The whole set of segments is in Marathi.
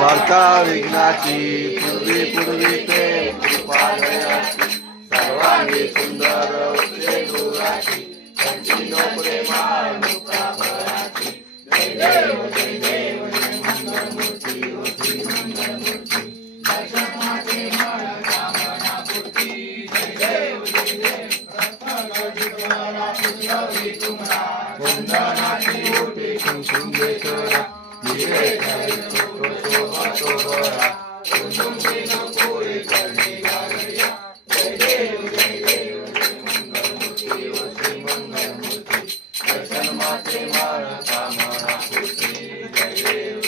वार्ता विघ्नाची पूर्वी पूर्वी प्रेम कृपालयाची सर्वांगी सुंदर होते दुराची कंटिनो प्रेमानुका भराची जय देव जय देव जय मंगलमूर्ती होती मंगलमूर्ती दर्शन माते मला कामना पूर्ती जय देव जय देव रत्नगडीद्वारा पुष्कळी तुम्हाला वंदनाची ओटी कुंकुमेश्वरा दिवे करी शोभा कुंकुमे नकोरे करणी गारया जय देव जय देव जय मंगलमूर्ती होती मंगलमूर्ती दर्शन माते मारा कामना पूर्ती जय देव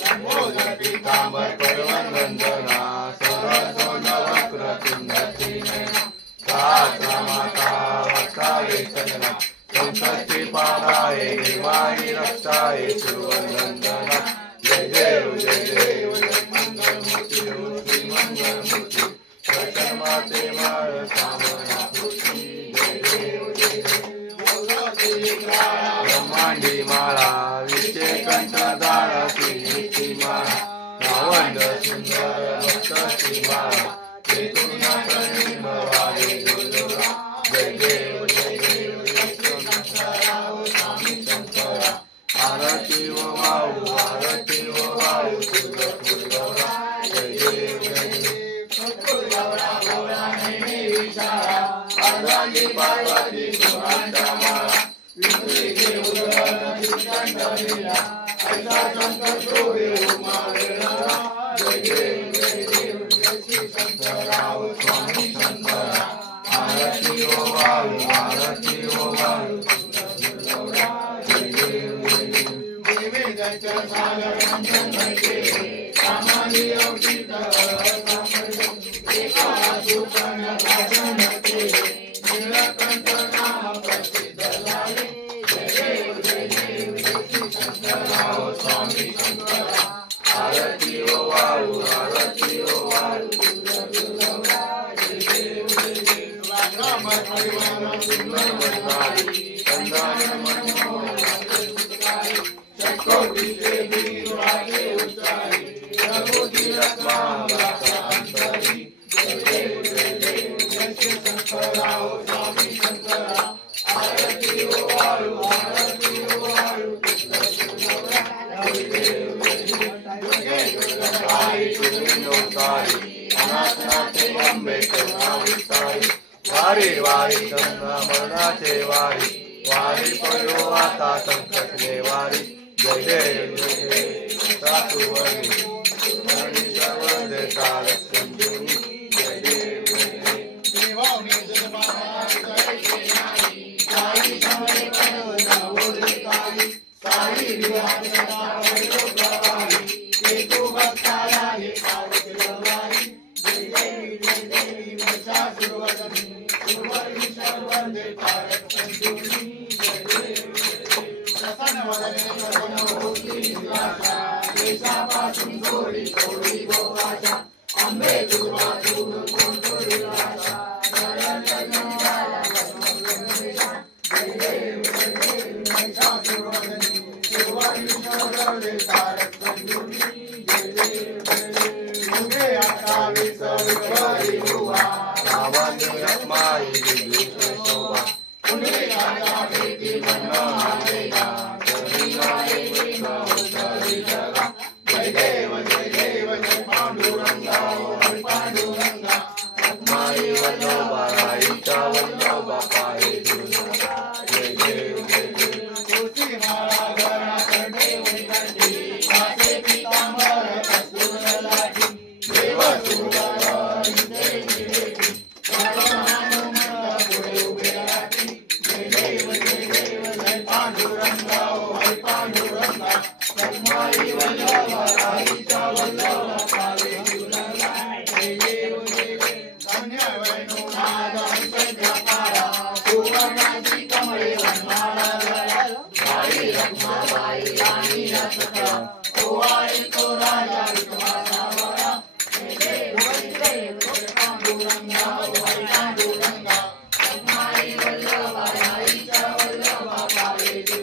लंबोदर पीतांबर पर्वन वंदना सरस्वती वक्रतुंडती नयना सहस्र माता वक्ताये सजना संकष्टी पाराये निर्वाणी रक्षाये सुरवंदना जय देव जय देव जय मंगलमूर्ती होती मंगलमूर्ती दर्शन माते मार कामना पूर्ती जय देव जय देव ब्रह्मांडी माळा विचे कंठ दाराची नित्य माळा नावंड सुंदर भक्तची माळा तेथून प्रेम वाले दुर्गा जय देव जय देव स्वामी शंकरा आरती व वाहू आरती व वाहू तुझ तुझा जय देव जय देव गौरा नेहमी विचारा पार्वती पार्वती सुहांता माळा विष्णू देव श्रीकंठलीला ऐसा शंकर चोरे उमा वेळा जय देव जय देव जय श्री शंकरा स्वामी शंकरा आरती व वाहू आरती व वाहू जय देव जय देव देवीच्या सागर मंथन घडते सामानी अवचित एका सुकन्या भाषण घडते नीलकंठ नाम प्रसिद्ध झाले जय देव जय देव जय श्री शंकरा स्वामी शंकरा आरती ओ वाळू आरती ओ वाळू जय देव जय देव राम परिवार सुंदर वरदारी चंदन मनमोहन चकोटी देवी राजे उच्चारी रघुजी रत्ना अंतरी जय देव जय श्री शंकरा स्वामी शंकरा आरती ओ वाळू आरती ओ वाळू जय देव जय अनाथनाथे अंबे करुणा विस्तारी वारी वारी गंगा मरणाचे वारी वारी पडो आता संकट वारी जय देव जय देव सासुवरी आणि सर्व देता रक्षण देवी जय देव जय देव देवाने जन्माला जय नारी साई समय बनवना ओली काली साई विवाह सदा वैरो प्रवाही ते तू भक्ताला हे पावत रवारी जय देवी सासुवरी सुवरी सर्व देता रक्षण देवी जय देव प्रसन्न वदने प्रसन्न होती निवासा देशापासून थोडी थोडी गोवाचा अंबे दुर्वा दूर कोण थोडी वाचा नरंजनाला भस्मगंधेशा जय देव महिषासुरवदनी सुवरी सर्व देता रक्षण देवी जय देव मुगे अठ्ठावीस विठ्ठली हुआ रावणी रखमाई विभीषण शोभा पुणे राजा भेटी म्हणणं आलेला जय देव जय पांडुरंगा हरी पांडुरंगा रखमाई वल्लभा राईचा वल्लभा पाहे जय देव जय देव तुळशी माळा गळा कंठे उलगंडी कासे पीतांबर कस्तुर लाठी देव सुंदर देवी देवी पुढे उभे राठी जय देव जय पांडुरंगा हरी पांडुरंगा रखमाई वल्लभा राईचा वल्लभा पाहे जय देव धन्य वैनो नादा चंद्रपारा सुवर्णाची कमळे वनमाला गळा राई रखमाबाई राणी रसका ओवाळी तो राजा विश्वासा वळा जय देव पांडुरंगा हरी पांडुरंगा रखमाई वल्लभा राईचा वल्लभा पाहे जय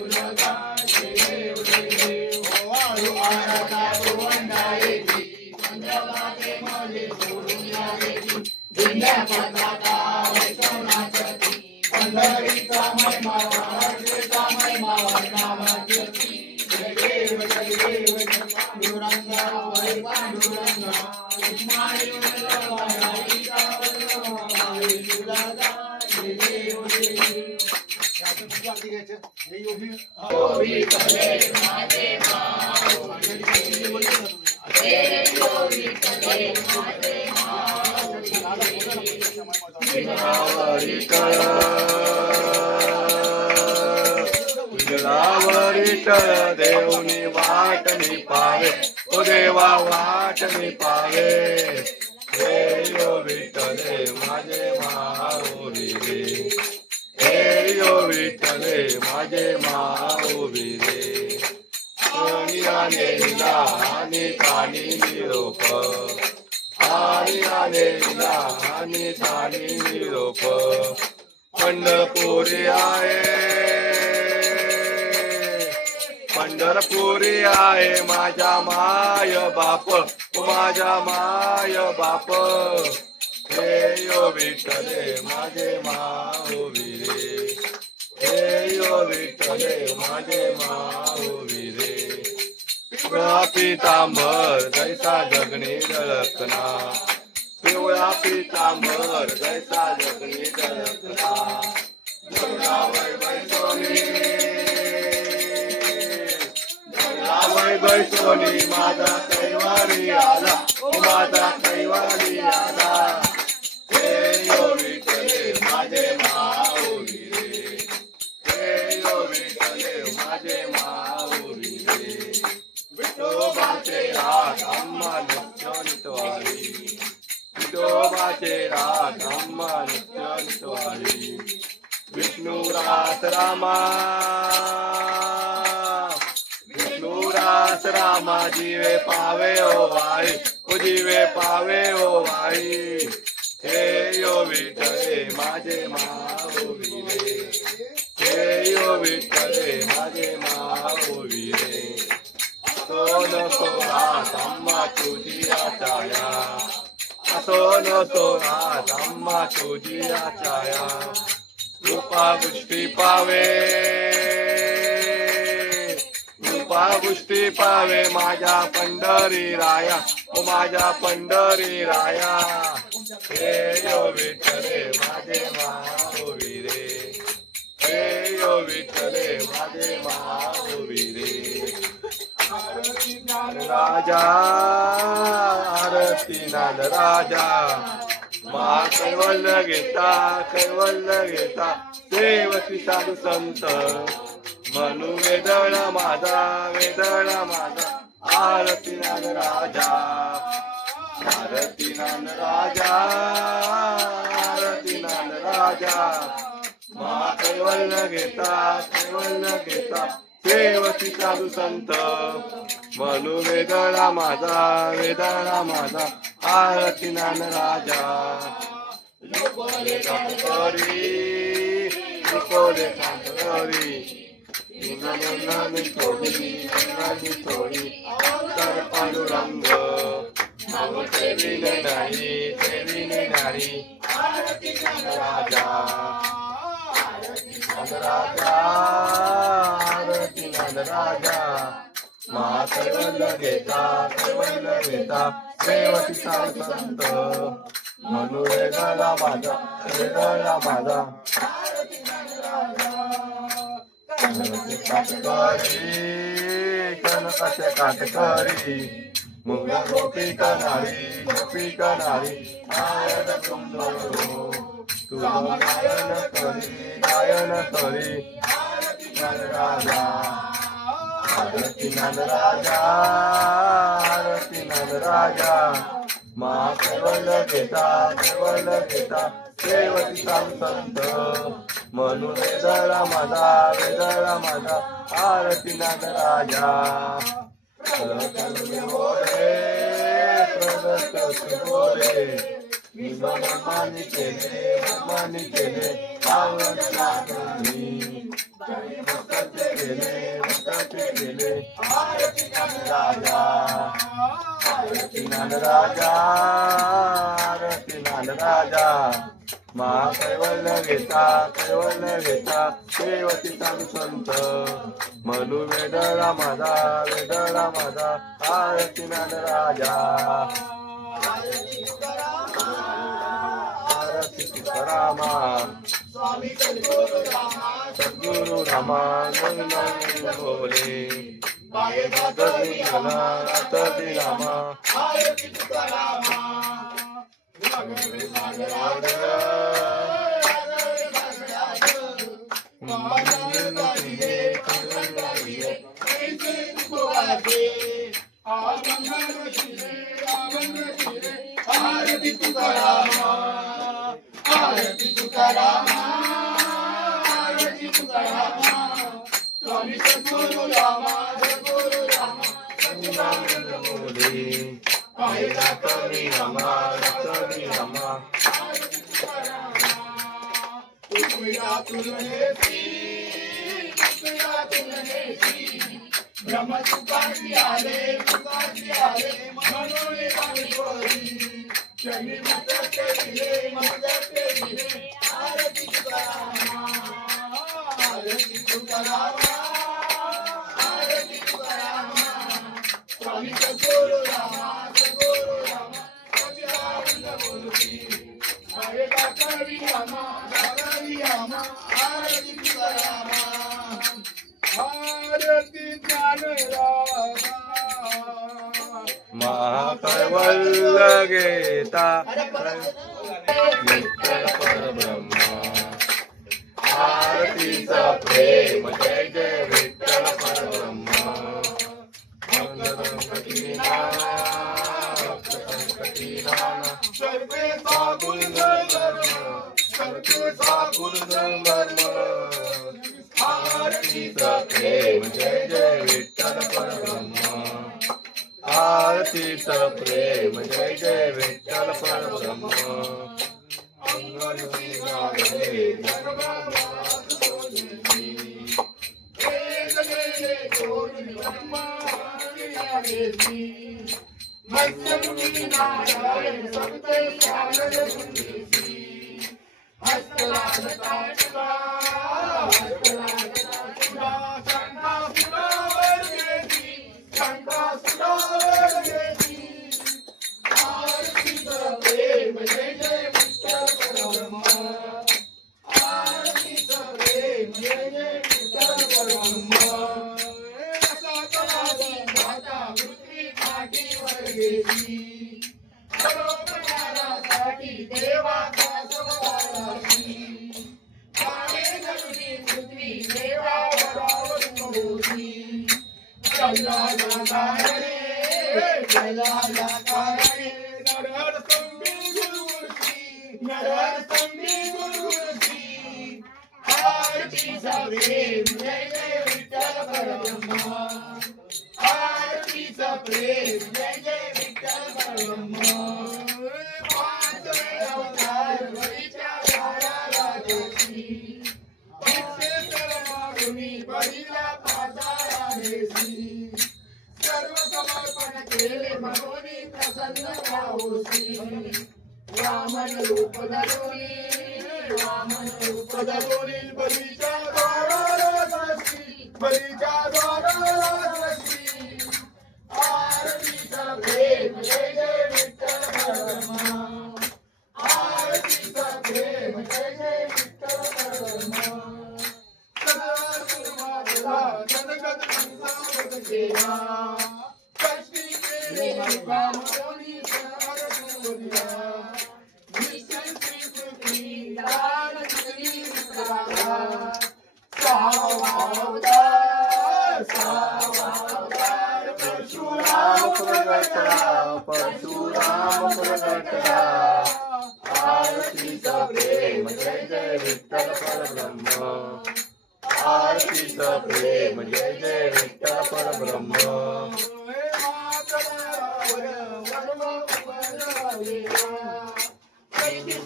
देव ओवाळू आरता महिमा वाढतेचा महिमा वर्णावा कीर्ती जय देव जय पांडुरंगा वै पांडुरंगा इस्माईल वल्लभा राईचा वल्लभा पावे सुदादा जय देव जय ओ विठले माझे माऊ ओ विठले माझे माऊ विठ्ठल देवनी वाट मी पावे ओ देवा वाट मी पावे हे यो विठ्ठले माझे माऊली रे हे यो विठ्ठले माझे माऊली रे आनेला आणि तानी निरोप आनेला आणि तानी निरोप पंढरपुरी आहे माझ्या माय बाप माझ्या माय बाप हे यो विठ्ठले माझे माऊली रे हे यो विठ्ठले माझे माऊली रे पिवळा पितांबर जैसा जगणी झळकना पिवळा पितांबर जैसा जगणी झळकना सोनी माझा कैवारी आला माझा कैवारी आला हे यो विठ्ठले माझे माऊली रे हे यो विठ्ठले माझे माऊली रे विठोबाचे रात अम्मा नित्य नितवारी विठोबाचे रात अम्मा नित्य नितवारी विष्णू रास रामा दास रामा जीवे पावे ओ भाई ओ जीवे पावे ओ भाई हे यो विठ्ठले माझे माऊली रे हे यो विठ्ठले माझे माऊली रे असो नको रात अम्मा तुझी आचाया असो नको रात अम्मा तुझी आचाया कृपा गोष्टी पावे गोष्टी पावे माझ्या पंढरी राया ओ माझ्या पंढरी राया हे यो विठ्ठले माझे माऊली रे हे यो विठ्ठले माझे माऊली रे राजा आरती नाद राजा मा कैवल्य घेता देवती साधू संत म्हणू वेदळा माझा आरती नाद राजा आरती नाद राजा आरती नाद राजा मा कैवल्य घेता सेवती साधू संत म्हणू वेदळा माझा आरती नाद राजा लोकोले कांतरी नंदी थोडी तर पांडुरंग सेविने नाही राजा राजा मा कैवल्य घेता सेवती संत म्हणू वेदळा माझा कनकाचे काटकरी मुंगा गोपी कनारी आयन सुंदरो तुला गायन करी राजा आरती नाद राजा मा कैवल्य घेता सेवती संत म्हणून वेदळा माझा आरती नाद राजा मानी केले केले राजा आरती नाद राजा महाकैवल्य घेता कैवल्य घेता देवती चालू संत म्हणू वेदळा माझा आरती ज्ञान राजा आरती तुकारामा स्वामी सद्गुरु रामा सद्गुरु रामा नंद बोले पाये तदी रामा आरती तुकारामा राघवे सागराज आरती तुकारामा आरती तुकारामा आरती तुकारामा स्वामी सद्गुरु रामा नंद बोले पाहिला तदी रामा तुझ्या तुलनेची ब्रह्म तुकाची आले म्हणून पाणी शनी मदते दिले आरती तुकारामा आरती तुकारामा आरती तुकारामा स्वामी सद्गुरु रामा सच्चिदानंद मूर्ती हरे दातारी रामा आरती तुकारामा आरती ज्ञान रामा महाकैवल्य घेता विठ्ठल परब्रह्म आरतीचा प्रेम जय जय विठ्ठल परब्रह्म संकटी नाना सर्वे सागुण धर्म आरतीचा प्रेम जय जय विठ्ठल परब्रह्म आरतीचा प्रेम जय जय विठ्ठल परब्रह्म सर्व समर्पण केले म्हणून प्रसन्न होसी वामन रूप धरुनी बलीच्या द्वारासी आरतीचा प्रेम जय जय विठ्ठल परब्रह्मा आरतीचा प्रेम जय जय विठ्ठल परब्रह्मा जनगत संसार केला कष्टी केले कामोनी सरसूर्या विष्णु श्री दान श्री विक्राला सावधार परशुराम प्रगटला आरतीचा प्रेम जय जय विठ्ठल परब्रह्म आरतीचा प्रेम जय जय विठ्ठल परब्रह्म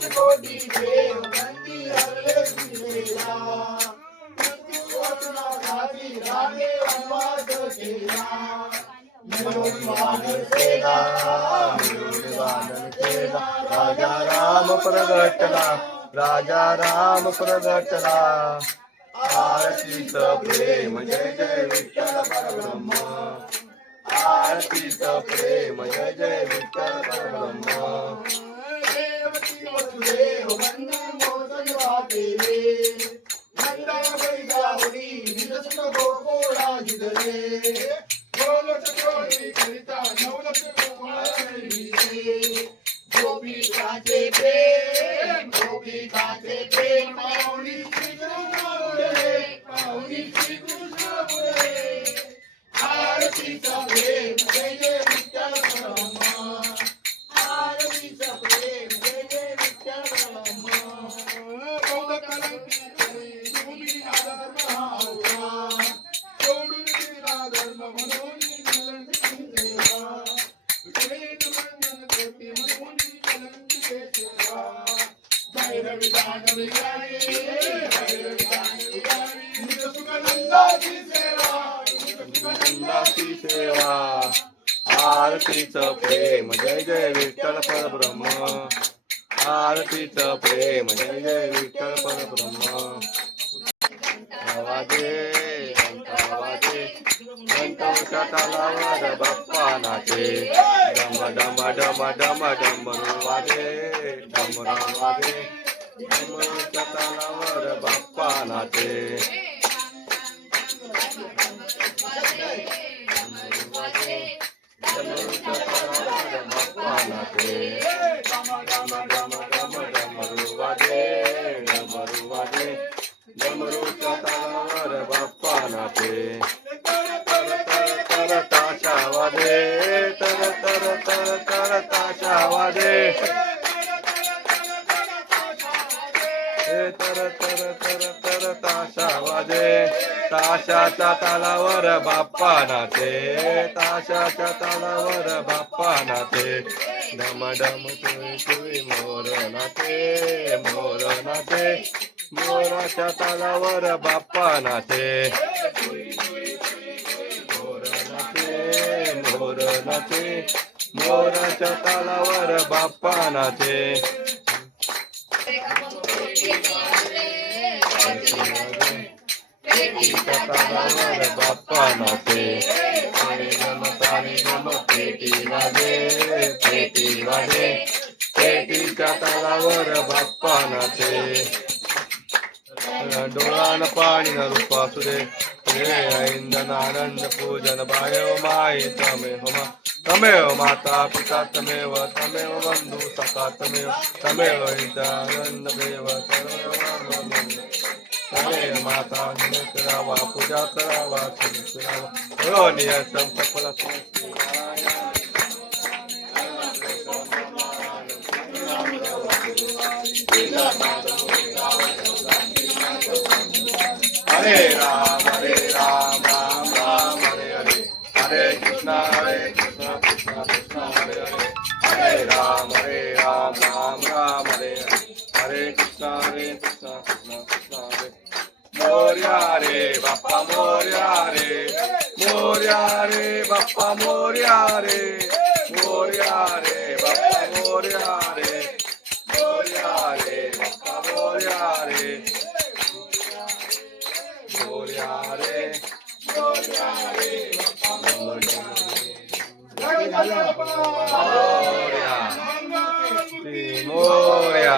कोटी देव बंदी हरले दिलेला मृत्यूवचनासाठी रागे वनवास केला मिळून वानर सेना राजा राम प्रगटला, राजा राम प्रगटला. आरतीच प्रेम जय जय विठ्ठल परब्रह्म. आरतीच प्रेम जय जय विठ्ठल परब्रह्म. देवकी वसुदेव वंदन मोदन वाकेले, नंदाबाई जावडी निरसुत गोकुळा जिजले. गोलोक जोडी करिता नवलख गोपाळाने, गोपिकाचे प्रेम गोपिकाचे प्रेम, पाहुणी श्रीकृष्ण बोले, पाहुणी श्रीकृष्ण बोले. आरतीचा प्रेम जय जय विठ्ठल परब्रह्म. आरतीचा प्रेम जय जय विठ्ठल परब्रह्म. बौद्ध कलंकी भूमी आधर्म हा होता, सोडून दिला धर्म म्हणून कलंकी देवा. प्रेम बंधन कोटी म्हणून कलंकी देवा. भैरवी दानवी गावी, भैरवी दानवी गावी, निजसुखानंदाची सेवा, नंदाची सेवा. आरतीच प्रेम जय जय विठ्ठल परब्रह्म. आरतीच प्रेम जय जय विठ्ठल परब्रह्म. वाजे वाजे घंटाच्या तालावर बाप्पा नाचे, डम डम डम डम डमरू वाजे, डमरू वाजे. डमरूच्या तालावर बाप्पा नाचे. बाप्पा नाचे, डमरू वाजे, डमरू वाजे. डमरूच्या तालावर बाप्पा नाचे. तर ताशा वाजे, तर ताशा वाजे. तर ताशा वाजे. ताशाच्या तालावर बाप्पा नाचे, ताशाच्या तालावर बाप्पा नाचे. डम डम तुई तुई मोर नाचे, मोर नाचे. मोराच्या तालावर बाप्पा नाचे. मोर नाचे, मोर नाचे. मोराच्या तालावर बाप्पा नाचे. तालावर बाप्पा नाचे. पेटी वाजे, पेटी वाजे. पेटीच्या तालावर बाप्पा नाचे. डोळान पाणी न रूपा सुरे, इंदन आनंद पूजन भायव माई तमेव मा. तमेव माता पिता तमेव, तमेव बंधू सखा तमेव, तमेव आनंद देव तमेव. तमेव माता करावा, पूजा करावा, करावा. नियम सफल हरे राम राम राम हरे हरे. हरे कृष्णा कृष्णा कृष्णा हरे हरे. हरे राम राम राम हरे हरे. हरे कृष्णा कृष्णा कृष्णा हरे. मोरया रे बाप्पा मोरया रे, मोरया रे बाप्पा मोरया रे. मोरया रे बाप्पा मोरया रे. मोरया रे बाप्पा मोरया रे. मोरया रे, मोरया रे बाप्पा मोरया. मोरया, मोरया.